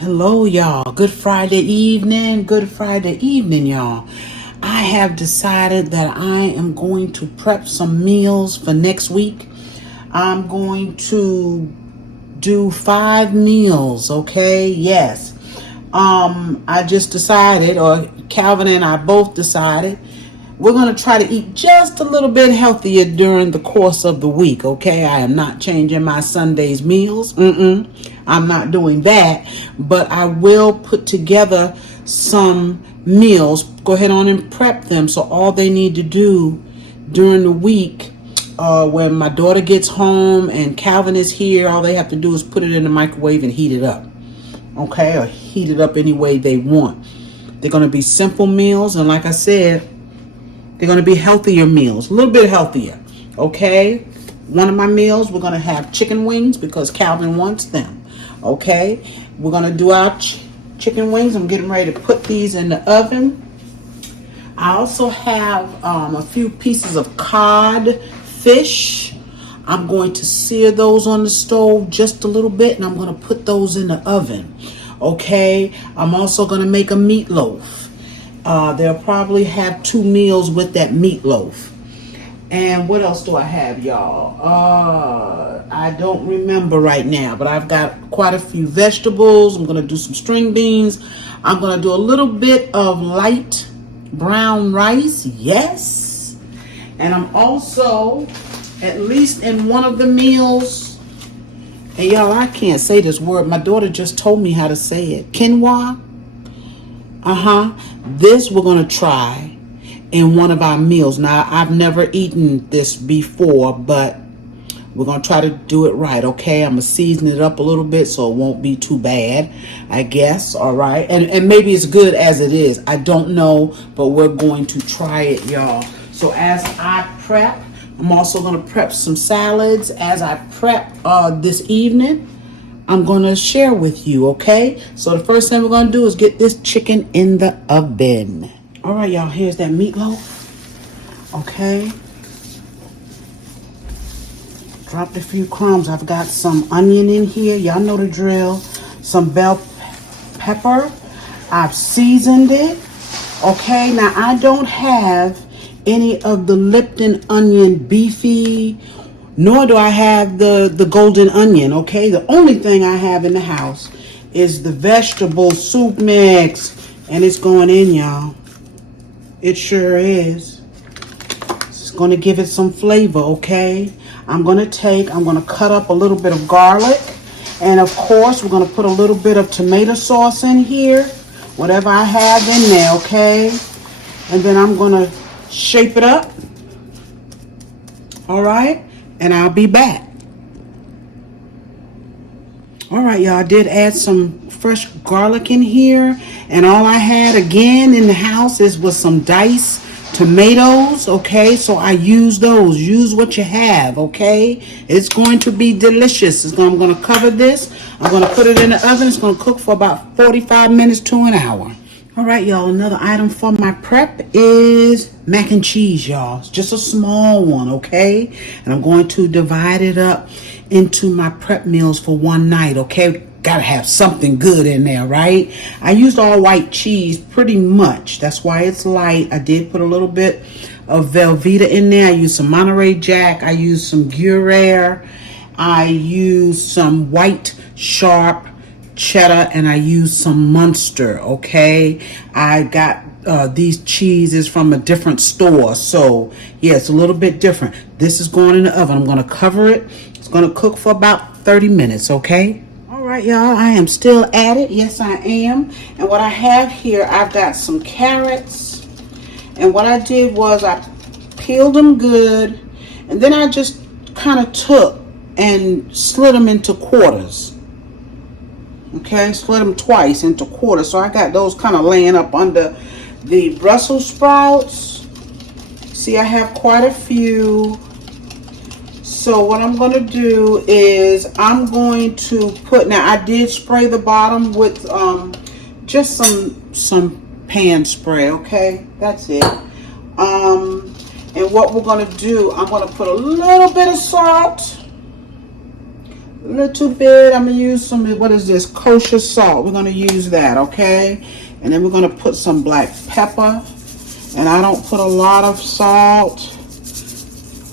Hello, y'all. Good Friday evening. Good Friday evening, y'all. I have decided that I am going to prep some meals for next week. I'm going to do 5 meals, okay? Yes. I just decided, or Calvin and I both decided, we're going to try to eat just a little bit healthier during the course of the week, okay? I am not changing my Sunday's meals. I'm not doing that. But I will put together some meals. Go ahead on and prep them. So all they need to do during the week, when my daughter gets home and Calvin is here, all they have to do is put it in the microwave and heat it up. Okay? Or heat it up any way they want. They're going to be simple meals. And like I said, they're going to be healthier meals, a little bit healthier, okay? One of my meals, we're going to have chicken wings because Calvin wants them, okay? We're going to do our chicken wings. I'm getting ready to put these in the oven. I also have a few pieces of cod fish. I'm going to sear those on the stove just a little bit, and I'm going to put those in the oven, okay? I'm also going to make a meatloaf. They'll probably have 2 meals with that meatloaf. And what else do I have, y'all? I don't remember right now, but I've got quite a few vegetables. I'm going to do some string beans. I'm going to do a little bit of light brown rice. Yes. And I'm also, at least in one of the meals, and y'all, I can't say this word. My daughter just told me how to say it. Quinoa. This we're going to try in one of our meals. Now, I've never eaten this before, but we're going to try to do it right, okay? I'm going to season it up a little bit so it won't be too bad, I guess, all right? And maybe it's good as it is. I don't know, but we're going to try it, y'all. So as I prep, I'm also going to prep some salads. As I prep this evening, I'm going to share with you, okay? So the first thing we're going to do is get this chicken in the oven. All right, y'all, here's that meatloaf, okay? Dropped a few crumbs. I've got some onion in here. Y'all know the drill. Some bell pepper. I've seasoned it, okay? Now, I don't have any of the Lipton onion beefy, nor do I have the golden onion, okay? The only thing I have in the house is the vegetable soup mix, and it's going in, y'all. It sure is. It's going to give it some flavor, okay? I'm going to cut up a little bit of garlic, and of course, we're going to put a little bit of tomato sauce in here, whatever I have in there, okay? And then I'm going to shape it up, all right? And I'll be back. All right, y'all, I did add some fresh garlic in here. And all I had, again, in the house was some diced tomatoes, okay? So I use those. Use what you have, okay? It's going to be delicious. I'm going to cover this. I'm going to put it in the oven. It's going to cook for about 45 minutes to an hour. All right, y'all, another item for my prep is mac and cheese, y'all. It's just a small one, okay? And I'm going to divide it up into my prep meals for one night, okay? Gotta have something good in there, right? I used all white cheese pretty much. That's why it's light. I did put a little bit of Velveeta in there. I used some Monterey Jack. I used some Gruyere. I used some white sharp cheddar, and I used some Munster, okay? I got these cheeses from a different store, so yeah, it's a little bit different. This is going in the oven. I'm going to cover it. It's going to cook for about 30 minutes, okay? All right, y'all, I am still at it. Yes, I am. And what I have here, I've got some carrots, and what I did was I peeled them good, and then I just kind of took and slit them into quarters. Okay, split them twice into quarters. So I got those kind of laying up under the Brussels sprouts. See, I have quite a few. So what I'm going to do is I'm going to put, now I did spray the bottom with just some pan spray, okay? That's it. And what we're going to do, I'm going to put a little bit of salt, a little bit. I'm gonna use some, what is this, kosher salt. We're gonna use that, okay? And then we're gonna put some black pepper. And I don't put a lot of salt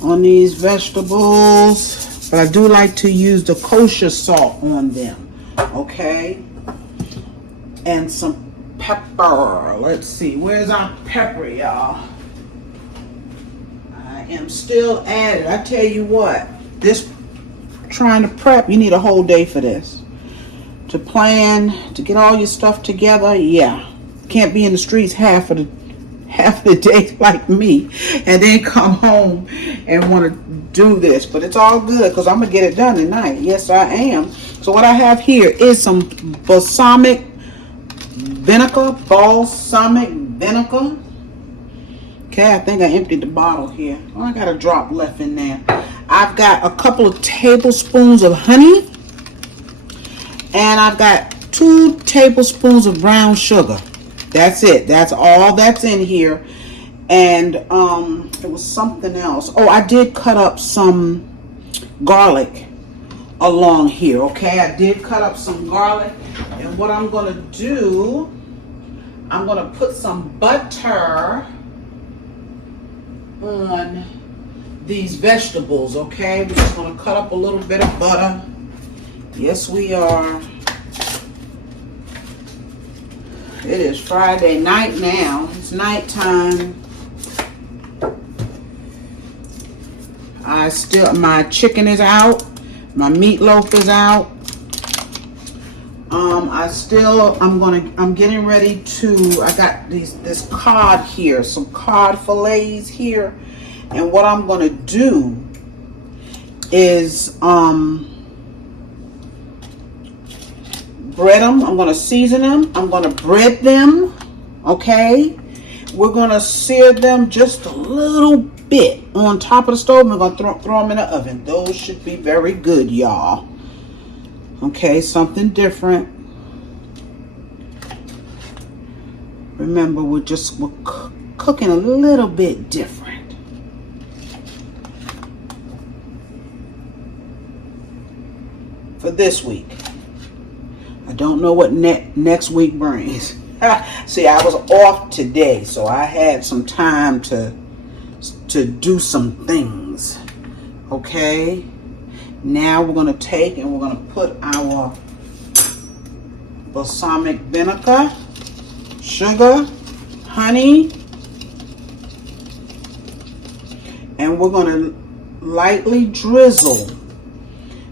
on these vegetables, but I do like to use the kosher salt on them, okay? And some pepper. Let's see, where's our pepper, y'all? I am still at it. I tell you what, this trying to prep, you need a whole day for this. To plan, to get all your stuff together, yeah. Can't be in the streets half of the day like me and then come home and want to do this. But it's all good because I'm going to get it done tonight. Yes, I am. So what I have here is some balsamic vinegar. Okay, I think I emptied the bottle here. Oh, I got a drop left in there. I've got a couple of tablespoons of honey. And I've got 2 tablespoons of brown sugar. That's it. That's all that's in here. And it was something else. Oh, I did cut up some garlic along here. Okay, I did cut up some garlic. And what I'm going to do, I'm going to put some butter on these vegetables. Okay, we're just going to cut up a little bit of butter. Yes, we are. It is Friday night now. It's nighttime. My chicken is out. My meatloaf is out. I'm getting ready to, I got this cod here, some cod fillets here. And what I'm going to do is, bread them. I'm going to season them. I'm going to bread them. Okay. We're going to sear them just a little bit on top of the stove. We're going to throw them in the oven. Those should be very good, y'all. Okay. Something different. Remember, we're cooking a little bit different. For this week. I don't know what next week brings. See, I was off today, so I had some time to do some things. Okay. Now we're going to take and we're going to put our balsamic vinegar, sugar, honey, and we're going to lightly drizzle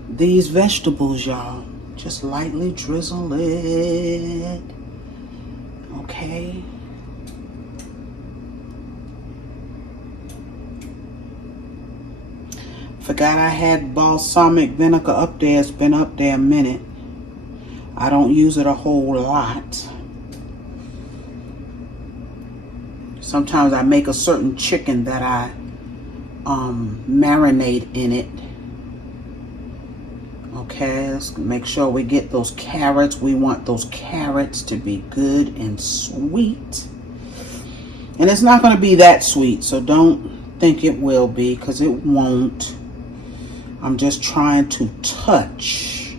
these vegetables, y'all. Just lightly drizzle it. Okay. Forgot I had balsamic vinegar up there. It's been up there a minute. I don't use it a whole lot. Sometimes I make a certain chicken that I marinate in it. Okay, let's make sure we get those carrots. We want those carrots to be good and sweet. And it's not going to be that sweet, so don't think it will be, because it won't. I'm just trying to touch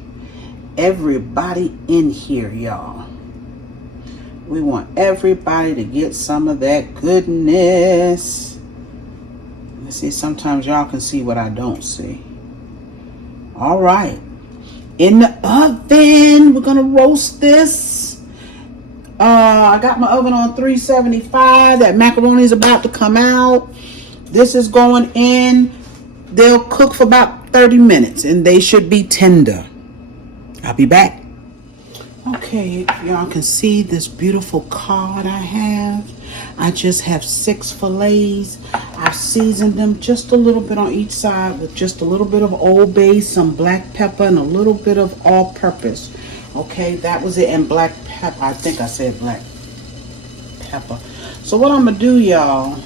everybody in here, y'all. We want everybody to get some of that goodness. Let's see, sometimes y'all can see what I don't see. All right. In the oven, we're going to roast this. I got my oven on 375. That macaroni is about to come out. This is going in. They'll cook for about 30 minutes and they should be tender. I'll be back. Okay, y'all can see this beautiful cod I have. I just have 6 fillets. I've seasoned them just a little bit on each side with just a little bit of Old Bay, some black pepper, and a little bit of all-purpose. Okay, that was it. And black pepper. I think I said black pepper. So what I'm going to do, y'all,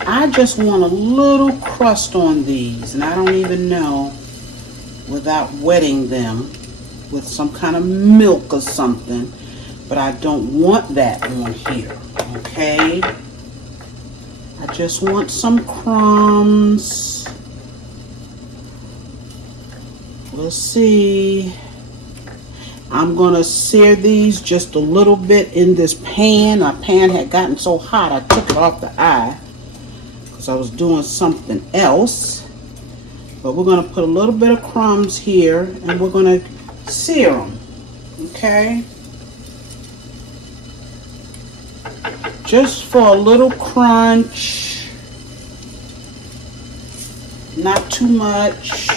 I just want a little crust on these. And I don't even know, without wetting them with some kind of milk or something. But I don't want that on here, okay? I just want some crumbs. A let's see. I'm gonna sear these just a little bit in this pan. My pan had gotten so hot I took it off the eye because I was doing something else. But we're gonna put a little bit of crumbs here and we're gonna sear them. Okay? Just for a little crunch. Not too much.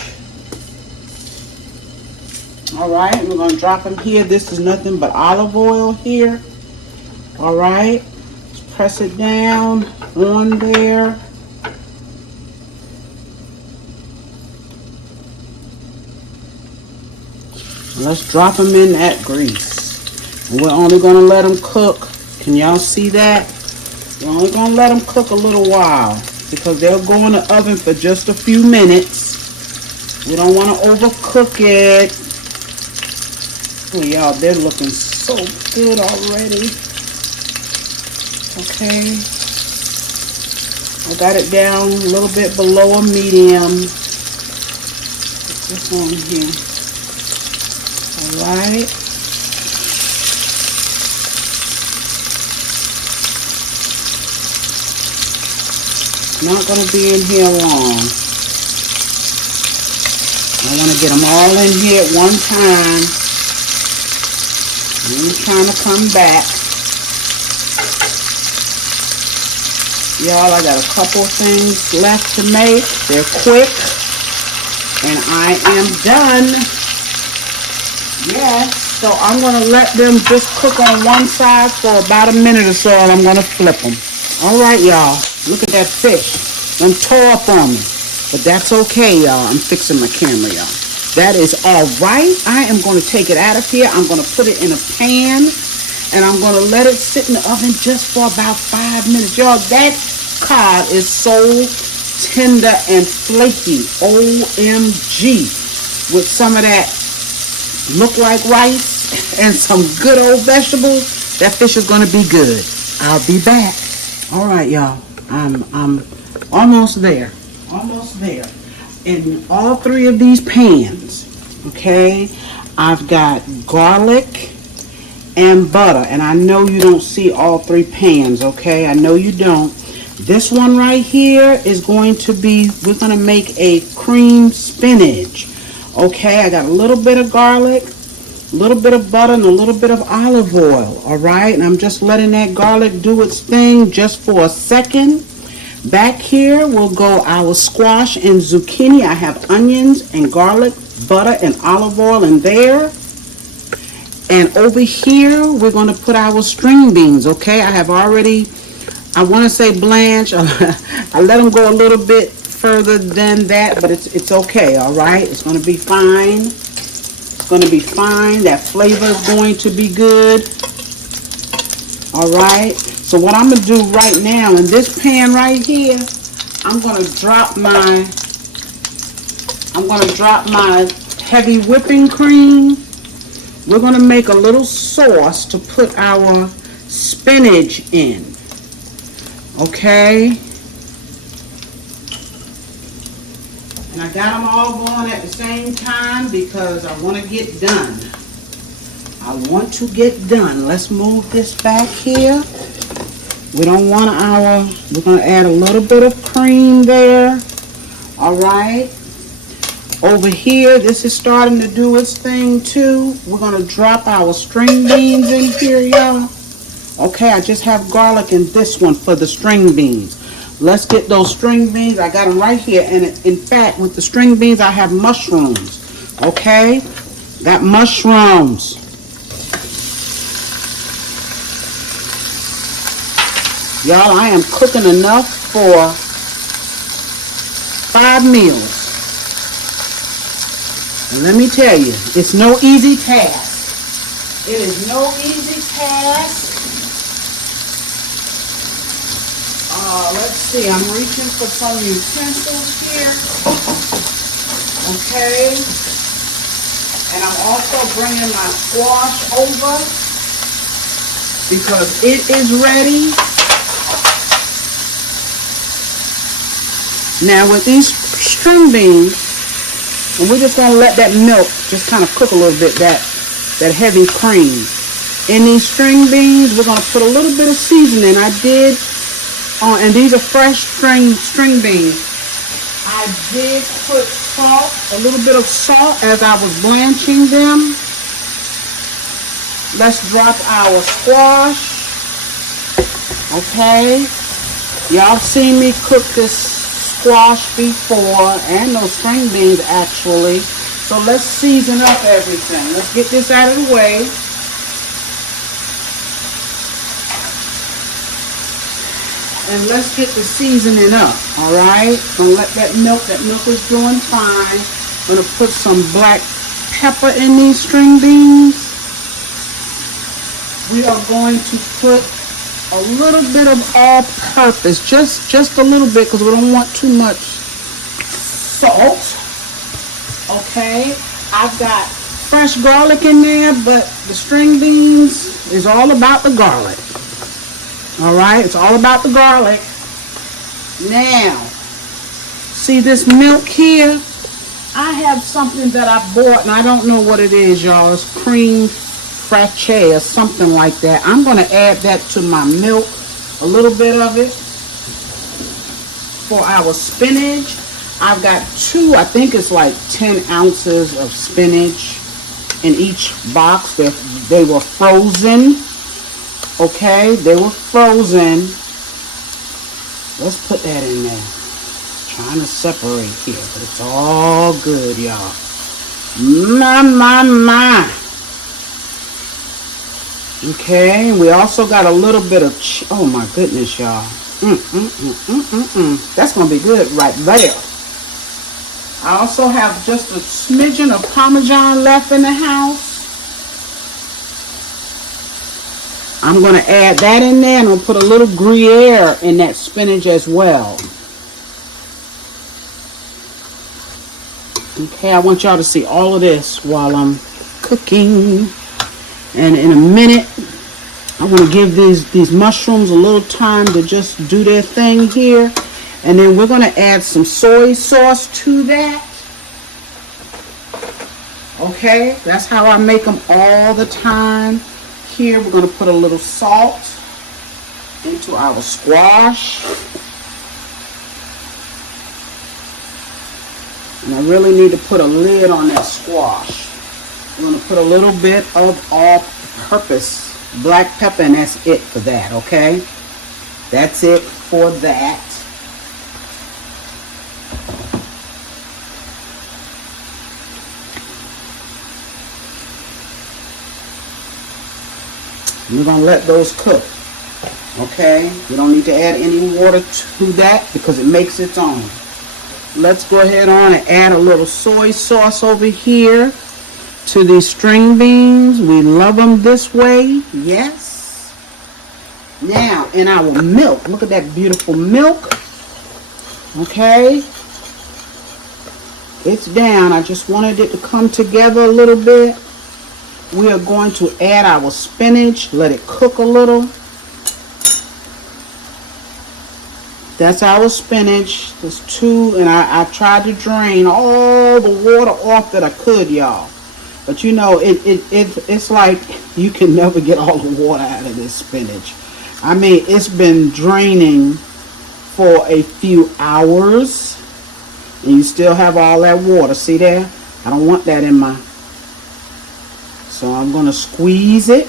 All right, we're going to drop them here. This is nothing but olive oil here. All right, let's press it down on there. Let's drop them in that grease. And we're only going to let them cook. Can y'all see that? We're only going to let them cook a little while because they'll go in the oven for just a few minutes. We don't want to overcook it. Oh, y'all, they're looking so good already. Okay. I got it down a little bit below a medium. Put this on here. All right. Not going to be in here long. I want to get them all in here at one time. I'm trying to come back. Y'all, I got a couple things left to make. They're quick. And I am done. Yes. So I'm going to let them just cook on one side for about a minute or so, and I'm going to flip them. All right, y'all. Look at that fish. Them tore up on me. But that's okay, y'all. I'm fixing my camera, y'all. That is all right. I am going to take it out of here. I'm going to put it in a pan, and I'm going to let it sit in the oven just for about 5 minutes. Y'all, that cod is so tender and flaky. OMG. With some of that look like rice and some good old vegetables, that fish is going to be good. I'll be back. All right, y'all. I'm almost there. Almost there. In all three of these pans, okay, I've got garlic and butter. And I know you don't see all three pans, okay? I know you don't. This one right here is going to be, we're going to make a cream spinach. Okay, I got a little bit of garlic, a little bit of butter, and a little bit of olive oil, all right? And I'm just letting that garlic do its thing just for a second. Back here will go our squash and zucchini. I have onions and garlic, butter, and olive oil in there. And over here, we're going to put our string beans, okay? I have already, I want to say blanch. I let them go a little bit further than that, but it's okay, all right? It's going to be fine. It's going to be fine. That flavor is going to be good. All right? So what I'm going to do right now in this pan right here, I'm going to drop my heavy whipping cream. We're going to make a little sauce to put our spinach in. Okay? And I got them all going at the same time because I want to get done. I want to get done. Let's move this back here. We don't want we're going to add a little bit of cream there. All right. Over here, this is starting to do its thing too. We're going to drop our string beans in here, y'all. Okay, I just have garlic in this one for the string beans. Let's get those string beans. I got them right here. And in fact, with the string beans, I have mushrooms. Okay? Got mushrooms. Y'all, I am cooking enough for 5 meals. And let me tell you, it's no easy task. It is no easy task. Let's see, I'm reaching for some utensils here. Okay. And I'm also bringing my squash over because it is ready. Now with these string beans, And we're just going to let that milk just kind of cook a little bit, that heavy cream. In these string beans, we're going to put a little bit of seasoning. I did, and these are fresh string beans. I did put salt, a little bit of salt as I was blanching them. Let's drop our squash. Okay. Y'all seen me cook this squash before, and those string beans actually. So let's season up everything. Let's get this out of the way. And let's get the seasoning up, all right? Gonna let that milk is doing fine. Gonna put some black pepper in these string beans. We are going to put a little bit of all-purpose, just a little bit, because we don't want too much salt. Okay, I've got fresh garlic in there, but the string beans is all about the garlic. All right, it's all about the garlic. Now, see this milk here? I have something that I bought, and I don't know what it is, y'all. It's cream fraiche or something like that. I'm going to add that to my milk, a little bit of it. For our spinach, I've got I think it's like 10 ounces of spinach in each box. They were frozen. Okay, they were frozen. Let's put that in there. Trying to separate here, but it's all good, y'all. My. Okay, we also got a little bit of, oh my goodness, y'all. That's going to be good right there. I also have just a smidgen of Parmesan left in the house. I'm going to add that in there, and I'll put a little Gruyere in that spinach as well. Okay, I want y'all to see all of this while I'm cooking. And in a minute, I want to give these mushrooms a little time to just do their thing here. And then we're going to add some soy sauce to that. Okay, that's how I make them all the time. Here we're going to put a little salt into our squash. And I really need to put a lid on that squash. I'm going to put a little bit of all-purpose black pepper, and that's it for that, okay? That's it for that. We're going to let those cook, okay? We don't need to add any water to that because it makes its own. Let's go ahead on and add a little soy sauce over here to these string beans. We love them this way, yes. Now, in our milk, look at that beautiful milk, okay? It's down. I just wanted it to come together a little bit. We are going to add our spinach, let it cook a little. That's our spinach. There's 2, and I tried to drain all the water off that I could, y'all. But you know, it's like you can never get all the water out of this spinach. I mean, it's been draining for a few hours, and you still have all that water. See there? I don't want that in my... So I'm going to squeeze it.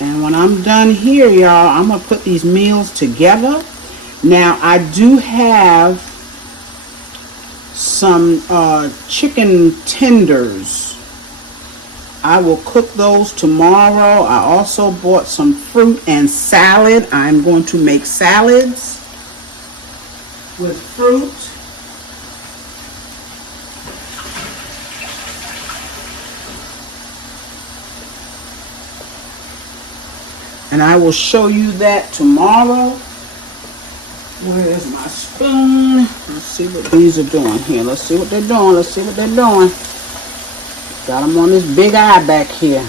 And when I'm done here, y'all, I'm going to put these meals together. Now, I do have some chicken tenders. I will cook those tomorrow. I also bought some fruit and salad. I'm going to make salads with fruit. And I will show you that tomorrow. Where's my spoon? Let's see what these are doing here. Let's see what they're doing. Let's see what they're doing. Got them on this big eye back here.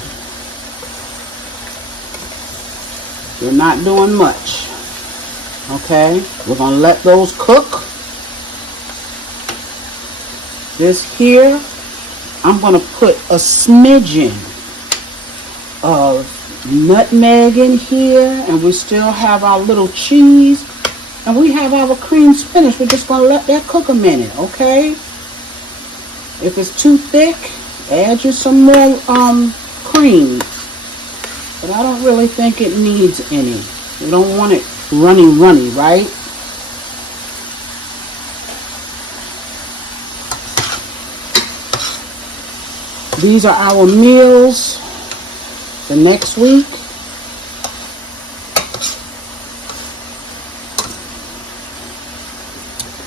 They're not doing much. Okay, we're going to let those cook. This here, I'm going to put a smidgen of nutmeg in here, and we still have our little cheese, and we have our cream spinach. We're just going to let that cook a minute, okay? If it's too thick, add you some more cream, but I don't really think it needs any. We don't want it runny, right? These are our meals for next week.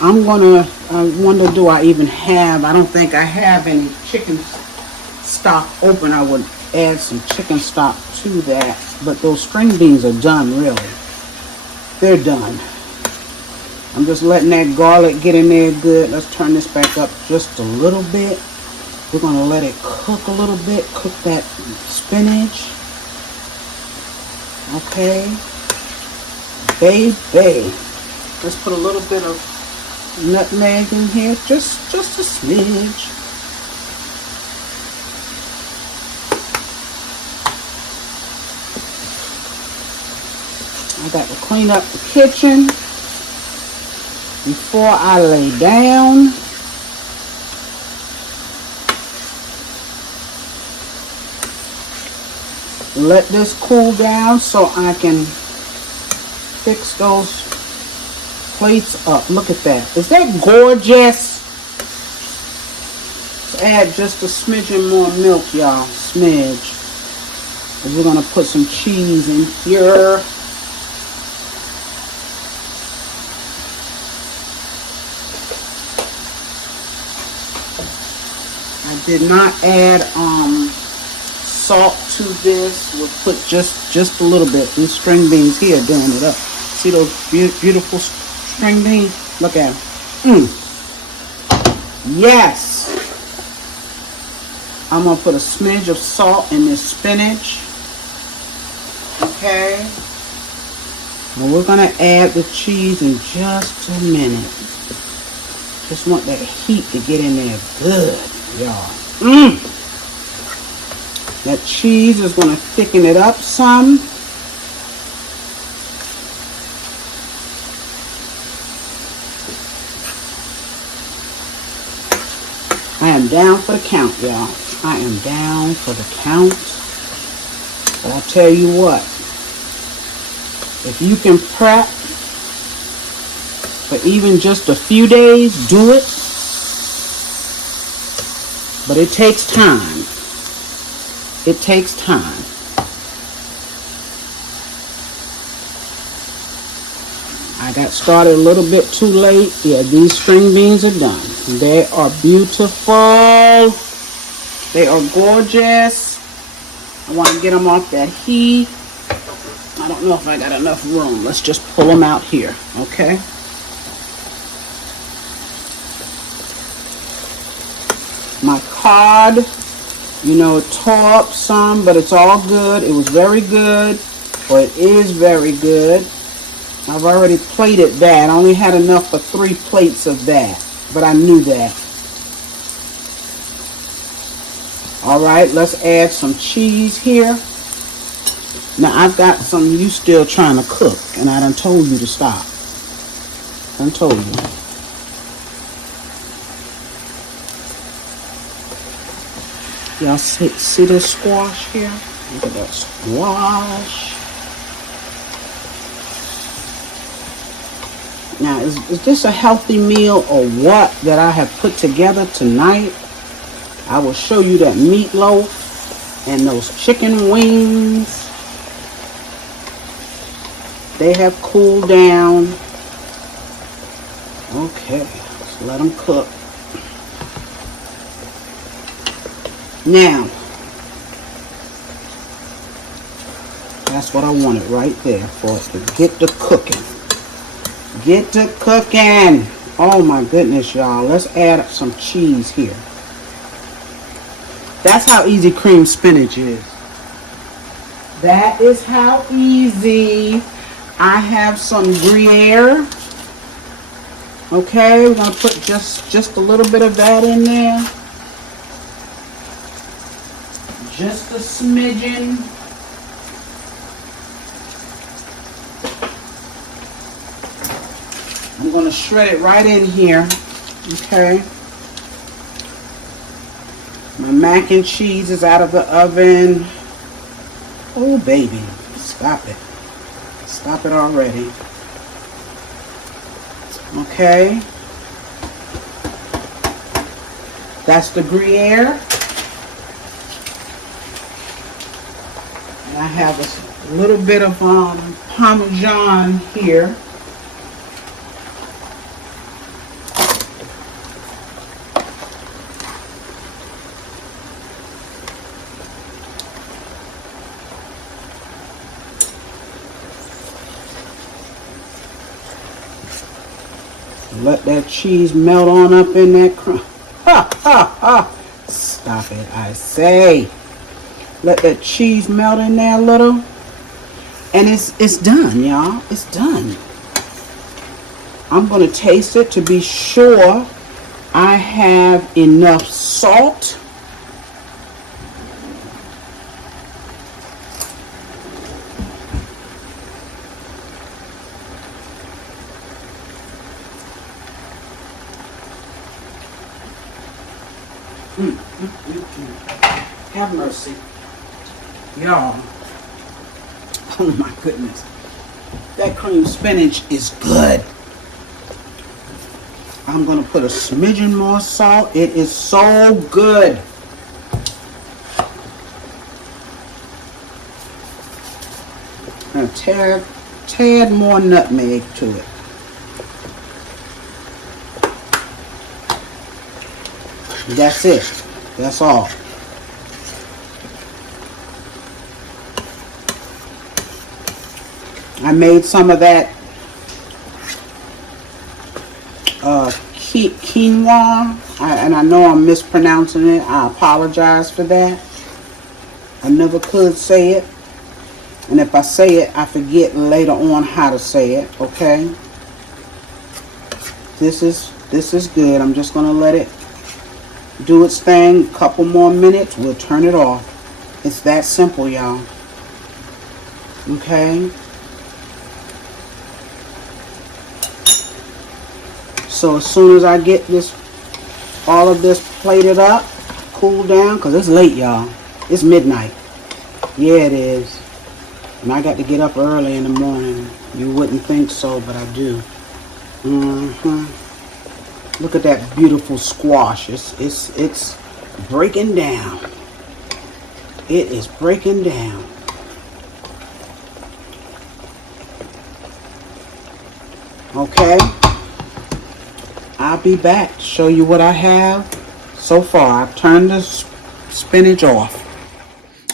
I wonder, do I even have, I don't think I have any chicken stock open. I would add some chicken stock to that, but those string beans are done, really. They're done. I'm just letting that garlic get in there good. Let's turn this back up just a little bit. We're going to let it cook a little bit, cook that spinach. Okay. Baby. Let's put a little bit of nutmeg in here, just a smidge. I got to clean up the kitchen before I lay down. Let this cool down so I can fix those plates up. Look at that. Is that gorgeous? Let's add just a smidgen more milk, y'all. Smidge. And we're going to put some cheese in here. I did not add salt to this. We'll put just a little bit. These string beans here doing it up. See those beautiful string beans? Look at them. Yes. I'm going to put a smidge of salt in this spinach. Okay. And we're going to add the cheese in just a minute. Just want that heat to get in there good, y'all. That cheese is going to thicken it up some. I am down for the count, y'all. I am down for the count. But I'll tell you what. If you can prep for even just a few days, do it. But it takes time. It takes time. I got started a little bit too late. Yeah, these string beans are done. They are beautiful. They are gorgeous. I want to get them off that heat. I don't know if I got enough room. Let's just pull them out here, okay? My cod. You know, it tore up some, but it's all good. It was very good, or it is very good. I've already plated that. I only had enough for 3 plates of that, but I knew that. All right, let's add some cheese here. Now, I've got some you still trying to cook, and I done told you to stop. I done told you. Y'all see this squash here? Look at that squash. Now, is this a healthy meal or what that I have put together tonight? I will show you that meatloaf and those chicken wings. They have cooled down. Okay, let's let them cook. Now, that's what I wanted right there for it to get to cooking. Get to cooking. Oh my goodness, y'all. Let's add some cheese here. That's how easy cream spinach is. That is how easy. I have some Gruyere. Okay, we're gonna put just a little bit of that in there. Just a smidgen. I'm gonna shred it right in here. Okay. My mac and cheese is out of the oven. Oh, baby. Stop it. Stop it already. Okay. That's the Gruyere. And I have a little bit of Parmesan here. Let that cheese melt on up in that crumb. Ha, ha, ha. Stop it, I say. Let that cheese melt in there a little. And it's done, y'all. It's done. I'm going to taste it to be sure I have enough salt. Have mercy. Y'all. Oh my goodness. That cream spinach is good. I'm going to put a smidgen more salt. It is so good. And a tad more nutmeg to it. That's it. That's all. I made some of that quinoa, and I know I'm mispronouncing it. I apologize for that. I never could say it. And if I say it, I forget later on how to say it, okay? This is good. I'm just going to let it do its thing. A couple more minutes, we'll turn it off. It's that simple, y'all. Okay? So as soon as I get all of this plated up, cool down, because it's late, y'all. It's midnight. Yeah, it is. And I got to get up early in the morning. You wouldn't think so, but I do. Look at that beautiful squash. It's breaking down. It is breaking down. Okay. I'll be back to show you what I have so far. I've turned the spinach off.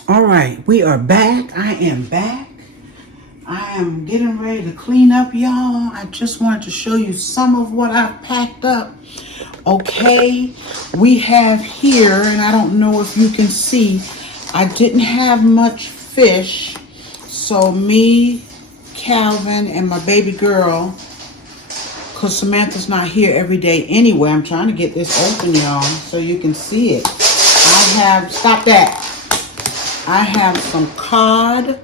All right, we are back. I am back. I am getting ready to clean up, y'all. I just wanted to show you some of what I've packed up. Okay, we have here, and I don't know if you can see, I didn't have much fish. So me, Calvin, and my baby girl, because Samantha's not here every day anyway. I'm trying to get this open, y'all, so you can see it. Stop that. I have some cod,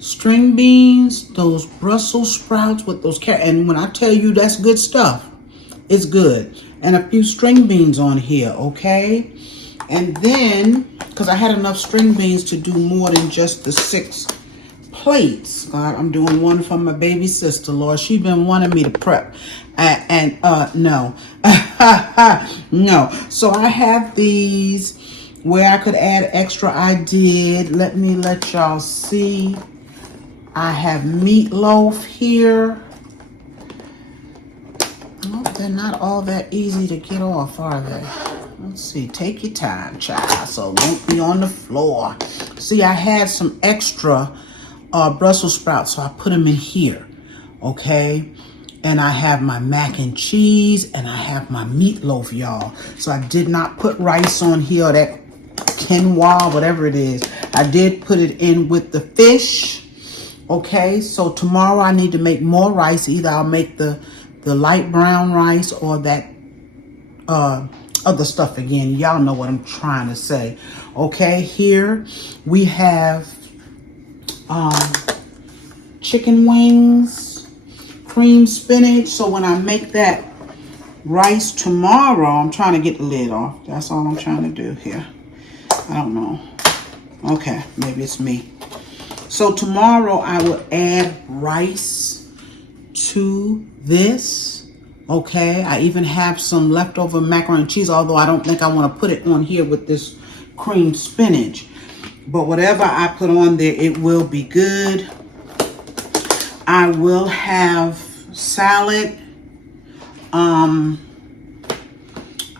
string beans, those Brussels sprouts with those carrots. And when I tell you that's good stuff, it's good. And a few string beans on here, okay? And then, because I had enough string beans to do more than just the 6 plates. God, I'm doing one for my baby sister, Lord. She's been wanting me to prep. No. No. So I have these where I could add extra. I did. Let me let y'all see. I have meatloaf here. Well, they're not all that easy to get off, are they? Let's see. Take your time, child, so it won't be on the floor. See, I had some extra Brussels sprouts, so I put them in here, okay? And I have my mac and cheese, and I have my meatloaf, y'all. So I did not put rice on here, or that quinoa, whatever it is. I did put it in with the fish, okay? So tomorrow I need to make more rice. Either I'll make the the light brown rice or that other stuff again. Y'all know what I'm trying to say. Okay, here we have chicken wings, cream spinach. So when I make that rice tomorrow, I'm trying to get the lid off. That's all I'm trying to do here. I don't know. Okay, maybe it's me. So tomorrow I will add rice to this. Okay, I even have some leftover macaroni and cheese, although I don't think I want to put it on here with this cream spinach. But whatever I put on there, it will be good. I will have salad.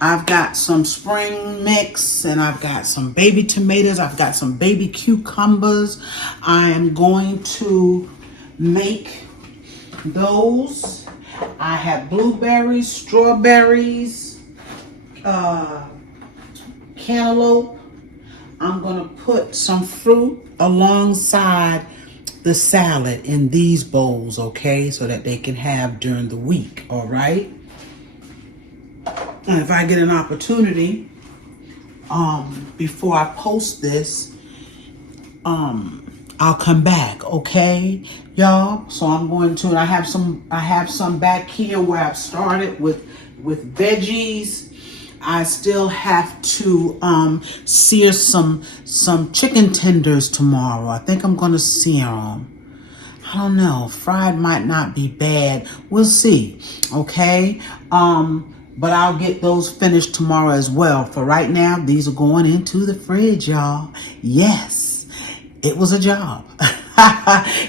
I've got some spring mix, and I've got some baby tomatoes. I've got some baby cucumbers. I am going to make those. I have blueberries, strawberries, cantaloupe. I'm going to put some fruit alongside the salad in these bowls, okay, so that they can have during the week, all right? And if I get an opportunity, before I post this, I'll come back, okay, y'all? So I'm going to, and I have some back here where I've started with veggies. I still have to sear some chicken tenders tomorrow. I think I'm gonna sear them. I don't know. Fried might not be bad. We'll see. Okay. But I'll get those finished tomorrow as well. For right now, these are going into the fridge, y'all. Yes, it was a job.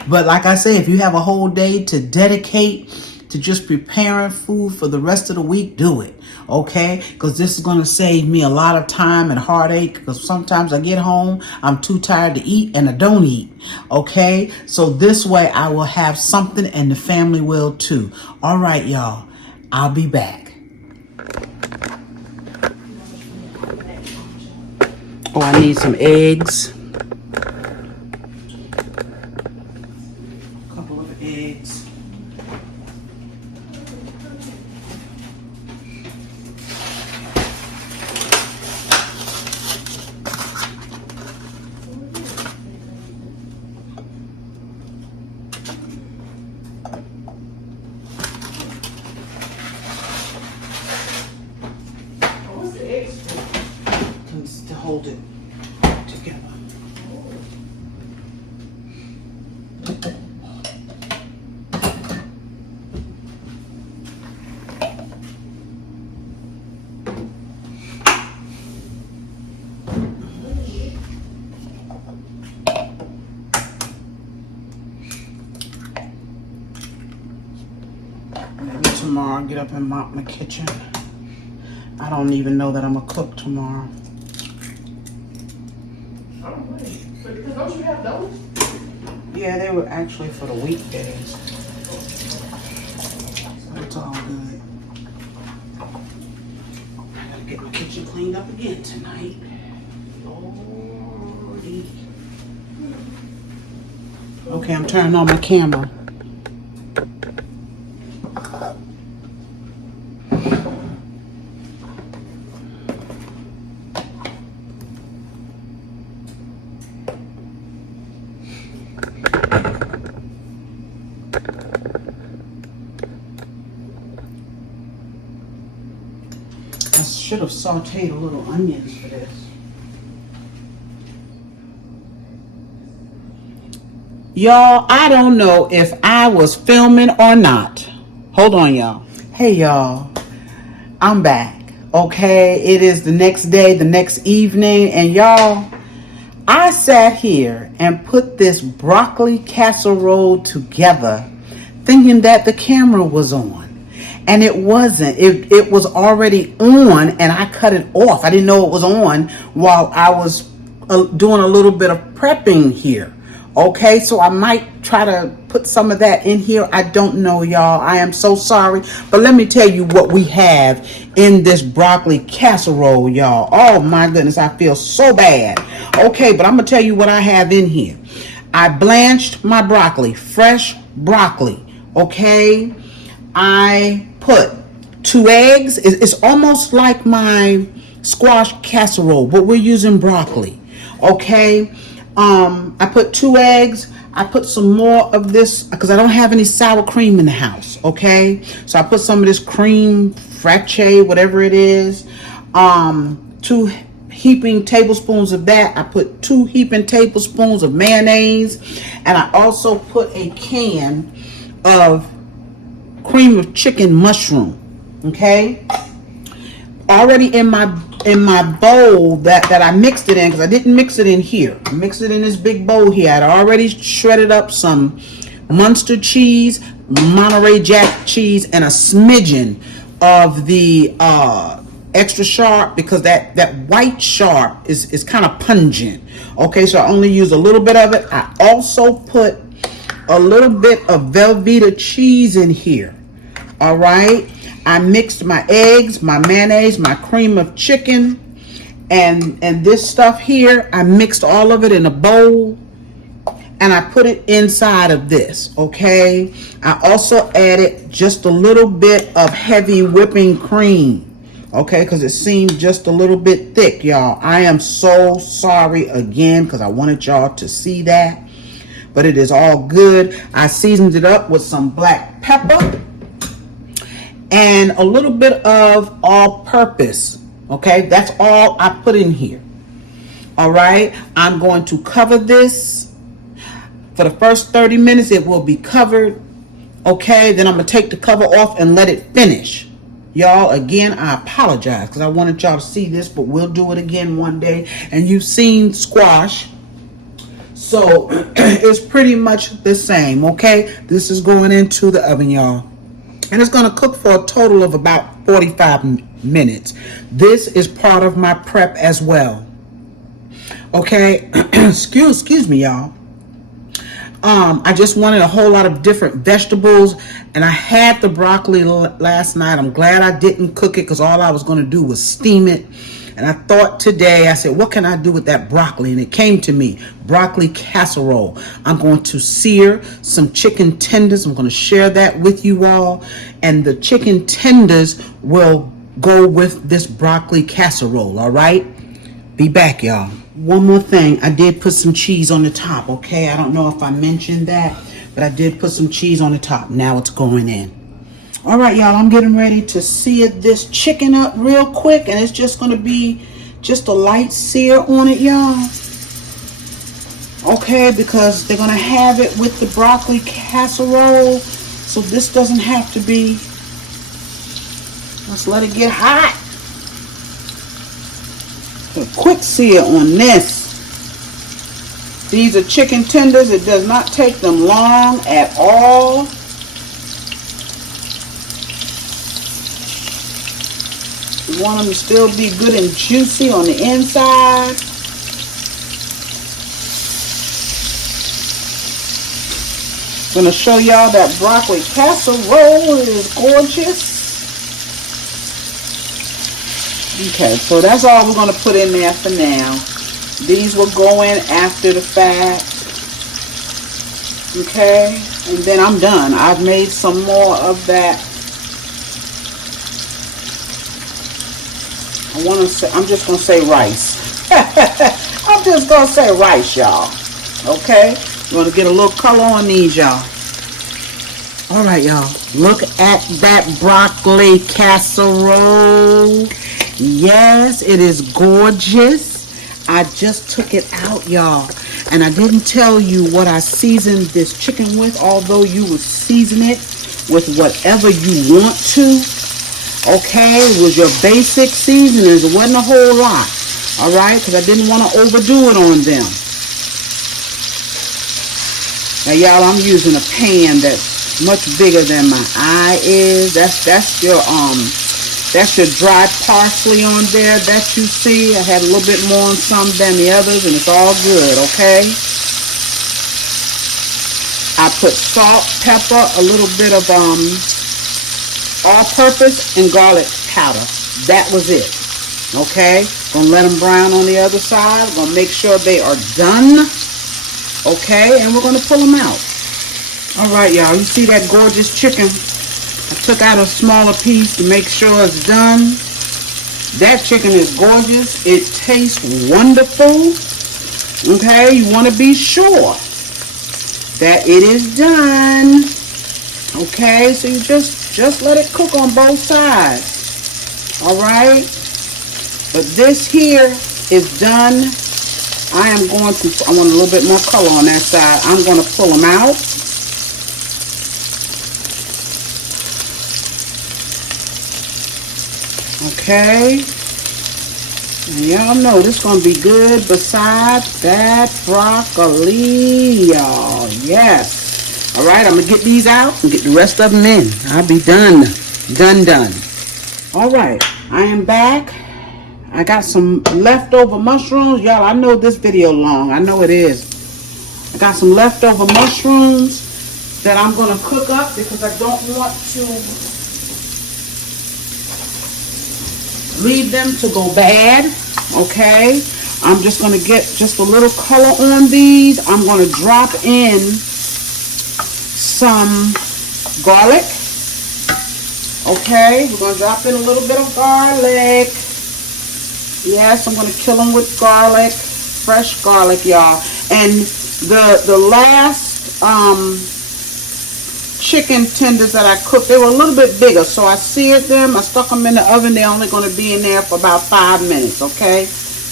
But like I say, if you have a whole day to dedicate to just preparing food for the rest of the week, do it. Okay, because this is going to save me a lot of time and heartache, because sometimes I get home, I'm too tired to eat, and I don't eat. Okay, so this way I will have something, and the family will too. All right, y'all, I'll be back. Oh, I need some eggs. A couple of eggs. To hold it together. Maybe tomorrow I'll get up and mop my kitchen. I don't even know that I'm gonna cook tomorrow. Don't you have those? Yeah, they were actually for the weekdays. So it's all good. I gotta get my kitchen cleaned up again tonight. Lordy. Okay, I'm turning on my camera. I should have sauteed a little onions for this. Y'all, I don't know if I was filming or not. Hold on, y'all. Hey, y'all. I'm back. Okay, it is the next day, the next evening, and y'all, I sat here and put this broccoli casserole together thinking that the camera was on. And it wasn't. It was already on, and I cut it off. I didn't know it was on while I was doing a little bit of prepping here. Okay, so I might try to put some of that in here. I don't know, y'all. I am so sorry. But let me tell you what we have in this broccoli casserole, y'all. Oh, my goodness, I feel so bad. Okay, but I'm going to tell you what I have in here. I blanched my broccoli, fresh broccoli, okay? I put 2 eggs. It's almost like my squash casserole, but we're using broccoli. Okay. I put 2 eggs. I put some more of this because I don't have any sour cream in the house. Okay. So I put some of this cream fraiche, whatever it is. 2 heaping tablespoons of that. I put 2 heaping tablespoons of mayonnaise, and I also put a can of cream of chicken mushroom. Okay, already in my bowl that I mixed it in, because I didn't mix it in here. I mixed it in this big bowl here. I'd already shredded up some Munster cheese, Monterey Jack cheese, and a smidgen of the extra sharp, because that white sharp is kind of pungent. Okay, so I only use a little bit of it. I also put a little bit of Velveeta cheese in here. All right, I mixed my eggs, my mayonnaise, my cream of chicken, and this stuff here. I mixed all of it in a bowl, and I put it inside of this. Okay, I also added just a little bit of heavy whipping cream. Okay, because it seemed just a little bit thick, y'all. I am so sorry again, because I wanted y'all to see that, but it is all good. I seasoned it up with some black pepper and a little bit of all-purpose. Okay, that's all I put in here. All right, I'm going to cover this for the first 30 minutes. It will be covered. Okay, then I'm going to take the cover off and let it finish. Y'all, again, I apologize because I wanted y'all to see this, but we'll do it again one day. And you've seen squash, so it's pretty much the same. Okay, this is going into the oven, y'all, and it's going to cook for a total of about 45 minutes. This is part of my prep as well. Okay, excuse me, y'all. I just wanted a whole lot of different vegetables, and I had the broccoli last night. I'm glad I didn't cook it, because all I was going to do was steam it. And I thought today, I said, what can I do with that broccoli? And it came to me, broccoli casserole. I'm going to sear some chicken tenders. I'm going to share that with you all. And the chicken tenders will go with this broccoli casserole. All right? Be back, y'all. One more thing, I did put some cheese on the top. Okay, I don't know if I mentioned that, but I did put some cheese on the top. Now it's going in. All right, y'all, I'm getting ready to sear this chicken up real quick, and it's just going to be just a light sear on it, y'all. Okay, because they're going to have it with the broccoli casserole, so this doesn't have to be. Let's let it get hot. A quick sear on this. These are chicken tenders. It does not take them long at all. You want them to still be good and juicy on the inside. I'm going to show y'all that broccoli casserole is gorgeous. Okay, so that's all we're going to put in there for now. These will go in after the fact. Okay, and then I'm done. I've made some more of that. I'm just going to say rice. I'm just going to say rice, y'all. Okay, you want to get a little color on these, y'all. All right, y'all. Look at that broccoli casserole. Yes, it is gorgeous. I just took it out, y'all, and I didn't tell you what I seasoned this chicken with, although you would season it with whatever you want to. Okay, it was your basic seasonings. It wasn't a whole lot, all right, because I didn't want to overdo it on them. Now, y'all, I'm using a pan that's much bigger than my eye is. That's your dry parsley on there that you see. I had a little bit more on some than the others, and it's all good, okay? I put salt, pepper, a little bit of all-purpose, and garlic powder. That was it, okay? Gonna let them brown on the other side. Gonna make sure they are done, okay? And we're gonna pull them out. All right, y'all, you see that gorgeous chicken? I took out a smaller piece to make sure it's done. That chicken is gorgeous. It tastes wonderful. Okay, you want to be sure that it is done. Okay, so you just let it cook on both sides. All right, but this here is done. I want a little bit more color on that side. I'm going to pull them out. Okay, and y'all know this is going to be good besides that broccoli, y'all. Yes. All right, I'm going to get these out and get the rest of them in. I'll be done. Done. All right, I am back. I got some leftover mushrooms. Y'all, I know this video long. I know it is. I got some leftover mushrooms that I'm going to cook up because I don't want to leave them to go bad. Okay, I'm just going to get just a little color on these. I'm going to drop in some garlic. Okay, we're going to drop in a little bit of garlic. Yes, I'm going to kill them with garlic, fresh garlic, y'all. And the last chicken tenders that I cooked, they were a little bit bigger, so I seared them. I stuck them in the oven. They're only going to be in there for about 5 minutes. Okay,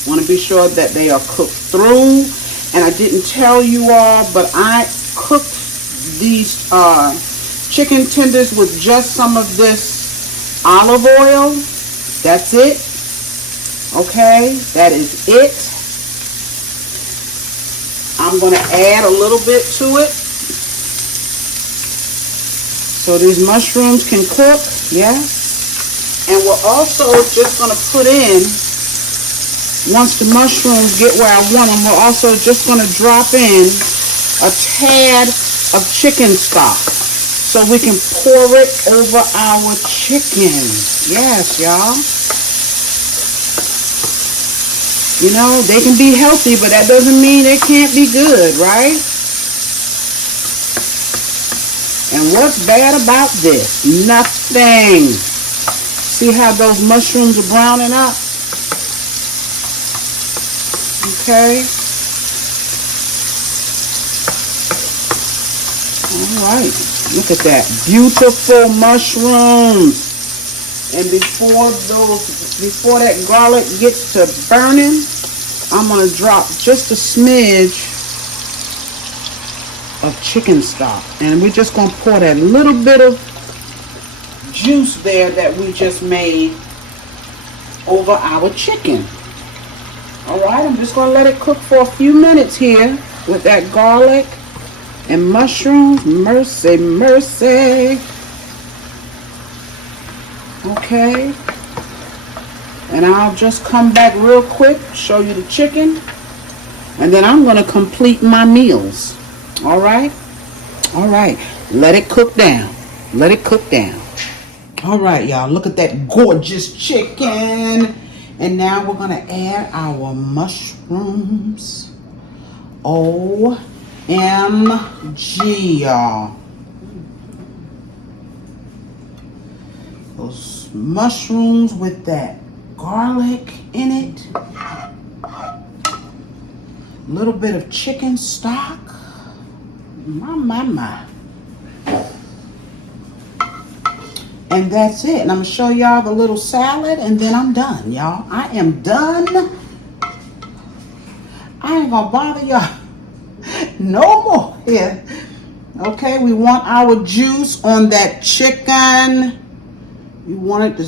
want to be sure that they are cooked through. And I didn't tell you all, but I cooked these chicken tenders with just some of this olive oil. That's it. Okay, that is it. I'm going to add a little bit to it so these mushrooms can cook. Yes. And we're also just going to put in, once the mushrooms get where I want them, we're also just going to drop in a tad of chicken stock so we can pour it over our chicken. Yes, y'all. You know, they can be healthy, but that doesn't mean they can't be good, right? And what's bad about this? Nothing. See how those mushrooms are browning up? Okay. All right. Look at that. Beautiful mushrooms. And before that garlic gets to burning, I'm going to drop just a smidge of chicken stock. And we're just going to pour that little bit of juice there that we just made over our chicken. All right, I'm just going to let it cook for a few minutes here with that garlic and mushrooms. Mercy, mercy. Okay, and I'll just come back real quick, show you the chicken, and then I'm going to complete my meals. All right, let it cook down. All right, y'all, look at that gorgeous chicken. And now we're going to add our mushrooms. OMG, y'all. Those mushrooms with that garlic in it. A little bit of chicken stock. My. And that's it. And I'm going to show y'all the little salad, and then I'm done, y'all. I am done. I ain't going to bother y'all no more here. Okay, we want our juice on that chicken. You want it to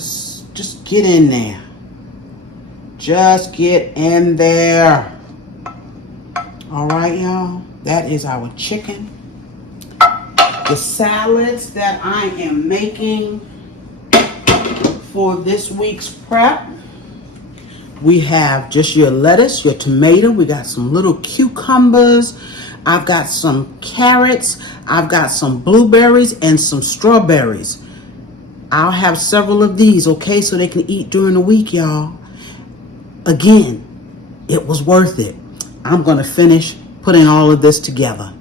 just get in there. Just get in there. All right, y'all. That is our chicken. The salads that I am making for this week's prep. We have just your lettuce, your tomato. We got some little cucumbers. I've got some carrots. I've got some blueberries and some strawberries. I'll have several of these, okay, so they can eat during the week, y'all. Again, it was worth it. I'm going to finish putting all of this together.